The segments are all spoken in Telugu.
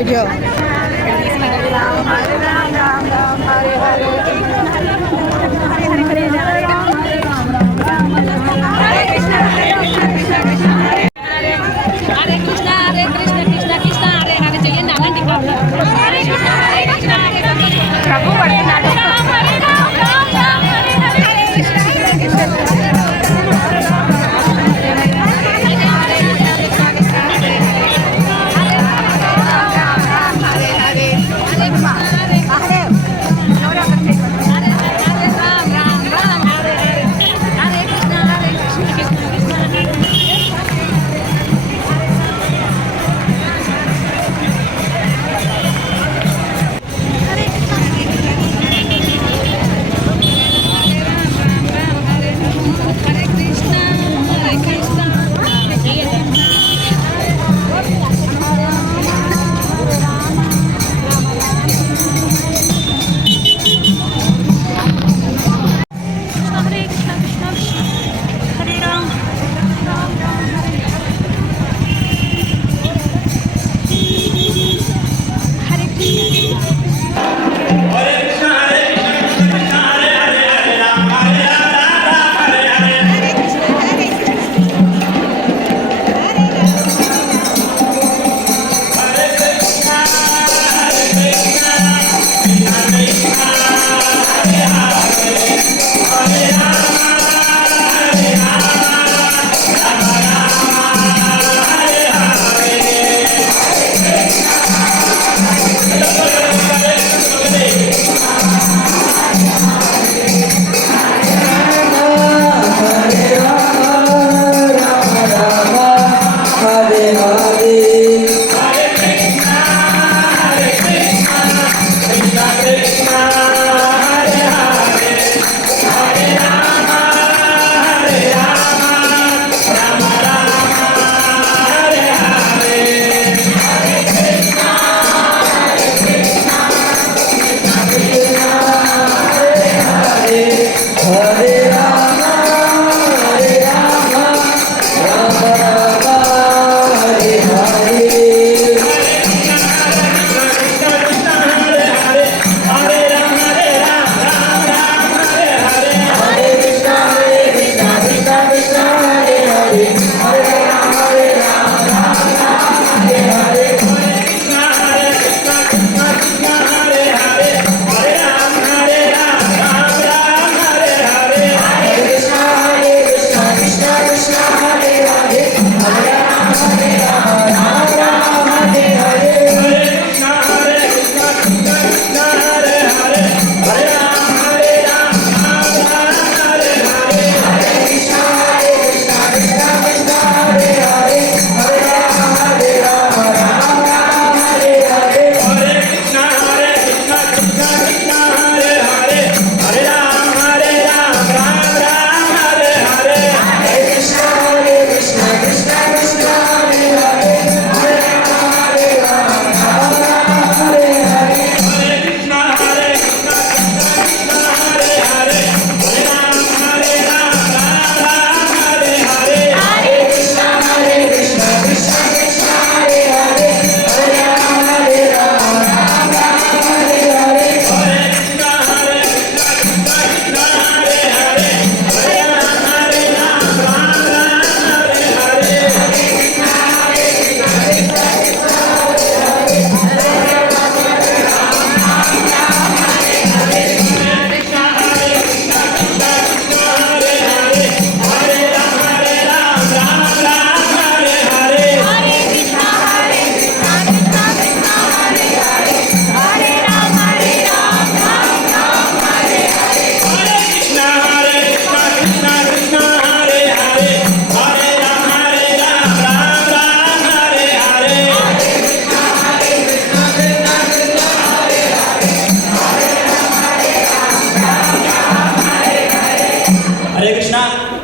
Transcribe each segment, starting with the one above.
వీడియో. ప్రభు పడుతున్నాడు.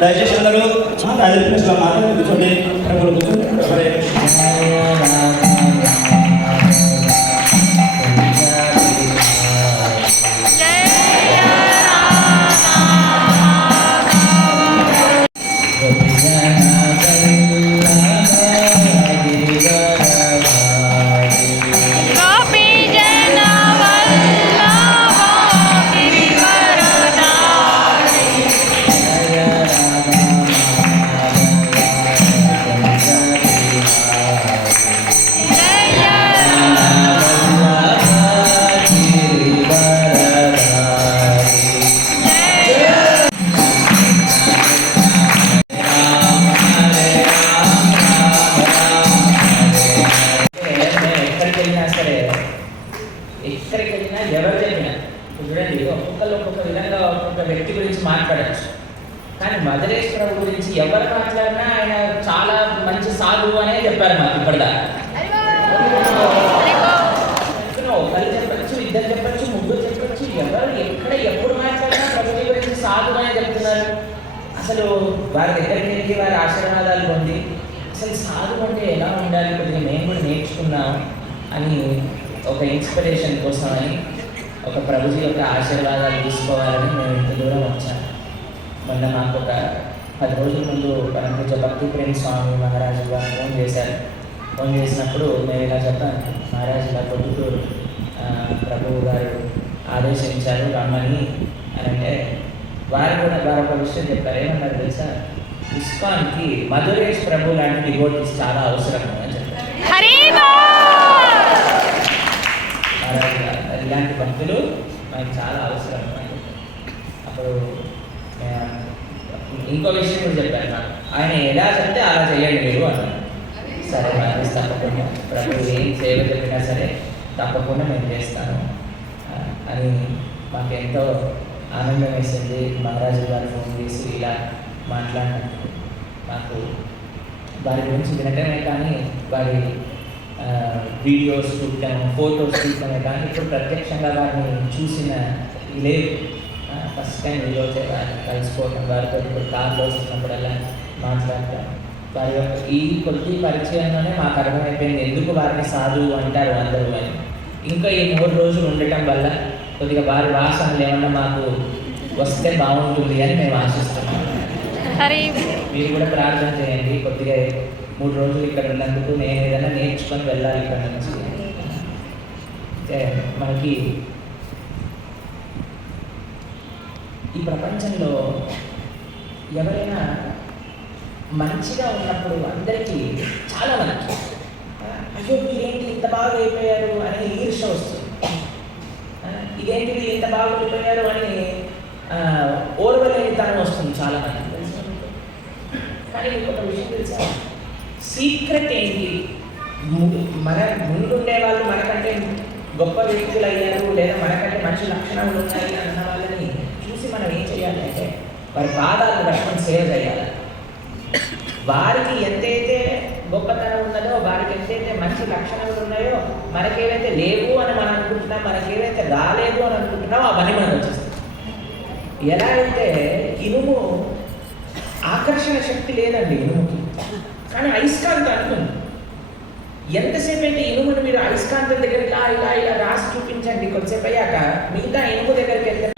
దయచేసి అందరూ రాజకృష్ణ మాట్లాడి కూర్చోండి హరే ఎక్కడికి వెళ్ళినా సరే, ఎక్కడికి వెళ్ళినా ఎవరు చెప్పినా చూడండి, ఒక్కొక్కరు ఒక్కొక్క విధంగా ఒక్కొక్క వ్యక్తి గురించి మాట్లాడచ్చు. కానీ మధురేశ్వర గురించి ఎవరు మాట్లాడినా ఆయన చాలా మంచి సాధువు అనే చెప్పారు మాకు ఇప్పటిదాకా. ఒకరు చెప్పచ్చు, ఇద్దరు చెప్పచ్చు, ముగ్గురు చెప్పచ్చు, ఎవరు ఎక్కడ ఎప్పుడు మాట్లాడినా ప్రభుత్వ గురించి సాధువు అనే చెప్తున్నారు. అసలు వారి దగ్గరికి వెళ్ళి వారి ఆశీర్వాదాలు పొంది అసలు సాధువు అంటే ఎలా ఉండాలి కొద్దిగా మేము కూడా నేర్చుకున్నాం అని ఒక ఇన్స్పిరేషన్ కోసం అని ఒక ప్రభుజీ యొక్క ఆశీర్వాదాలు తీసుకోవాలని మేము ఇంత దూరం వచ్చాము. మొన్న మాకు ఒక 10 రోజుల ముందు పరమపూజ భక్తి ప్రేమ స్వామి మహారాజు గారు ఫోన్ చేశారు. ఫోన్ చేసినప్పుడు నేను ఇలా చెప్పాను, మహారాజు గారు పొద్దుటూరు ప్రభువు గారు ఆదేశించారు రమ్మని అని అంటే, వారు కూడా వారు ఒక విషయం చెప్పారు. ఏమన్నారు తెలుసా, ఇస్కాన్కి మధురేష్ ప్రభు లాంటి డివోటీస్ చాలా అవసరం అని చెప్పారు. మహారాజు గారు ఇలాంటి భక్తులు మనకి చాలా అవసరం అని చెప్పారు. అప్పుడు ఇంకో విషయం కూడా చెప్పారు నాకు, ఆయన ఎలా చెప్తే అలా చేయండి మీరు అన్నారు. సరే మహేష్, తప్పకుండా ప్రభు ఏం సేవ చెప్పినా సరే తప్పకుండా నేను చేస్తాను అని మాకెంతో ఆనందం వేసింది. మహారాజు గారు ఫోన్ చేసి ఇలా మాట్లాడినప్పుడు మాకు వారి గురించి వినటమే కానీ వారి వీడియోస్ చూడటం, ఫోటోస్ చూడటమే కానీ ఇప్పుడు ప్రత్యక్షంగా వారిని చూసిన లేదు. ఫస్ట్ టైం ఈరోజే వారిని కలుసుకోవటం, వారితో ఇప్పుడు కార్లో వస్తున్నప్పుడల్లా మాట్లాడటం, వారి యొక్క ఈ కొద్ది పరిచయంలోనే మాకు అర్థమైపోయింది ఎందుకు వారిని సాధువు అంటారు అందరూ అని. ఇంకా ఈ 3 రోజులు ఉండటం వల్ల కొద్దిగా వారి వాసనలు ఏమన్నా మాకు వస్తే బాగుంటుంది అని మేము ఆశిస్తున్నాం. మీరు కూడా ప్రార్థన చేయండి, కొద్దిగా 3 రోజులు ఇక్కడ ఉన్నందుకు నేను ఏదైనా నేర్చుకొని వెళ్ళాలి ఇక్కడ నుంచి. అంటే మనకి ఈ ప్రపంచంలో ఎవరైనా మంచిగా ఉన్నప్పుడు అందరికీ చాలా మంచి, అయ్యో ఇదేంటి ఇంత బాగా అయిపోయారు అని ఈర్ష వస్తుంది. ఇదేంటిది ఇంత బాగా అయిపోయారు అని ఓర్వలేని తనం వస్తుంది చాలా మంది. కానీ మీకు ఒక విషయం తెలుసా, సీక్రెట్ ఏంటి, మన ముందుండే వాళ్ళు మనకంటే గొప్ప వ్యక్తులు అయ్యారు లేదా మనకంటే మంచి లక్షణాలు ఉన్నాయి అన్న వాళ్ళని చూసి మనం ఏం చేయాలి అంటే వారి పాదాలు పట్టుకొని సేవ చేయాలి. వారికి ఎంతైతే గొప్పతనం ఉన్నదో, వారికి ఎంతైతే మంచి లక్షణాలు ఉన్నాయో, మనకేవైతే లేవు అని మనం అనుకుంటున్నాం, మనకేవైతే రాలేదు అని అనుకుంటున్నామో అవన్నీ మనకు వచ్చేస్తాయి. ఎలా అయితే ఇనుము ఆకర్షణ శక్తి లేదండి ఇనుముకి, కానీ అయస్కాంతం అనుకుంది. ఎంతసేపు అయితే ఇనుమును మీరు అయస్కాంతం దగ్గర ఇలా ఇలా ఇలా రాసి చూపించండి, కొద్దిసేపు అయ్యాక మిగతా ఇనుము దగ్గరికి వెళ్తే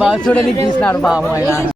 బాగా చూడడానికి తీసినాడు బాబు ఆయన.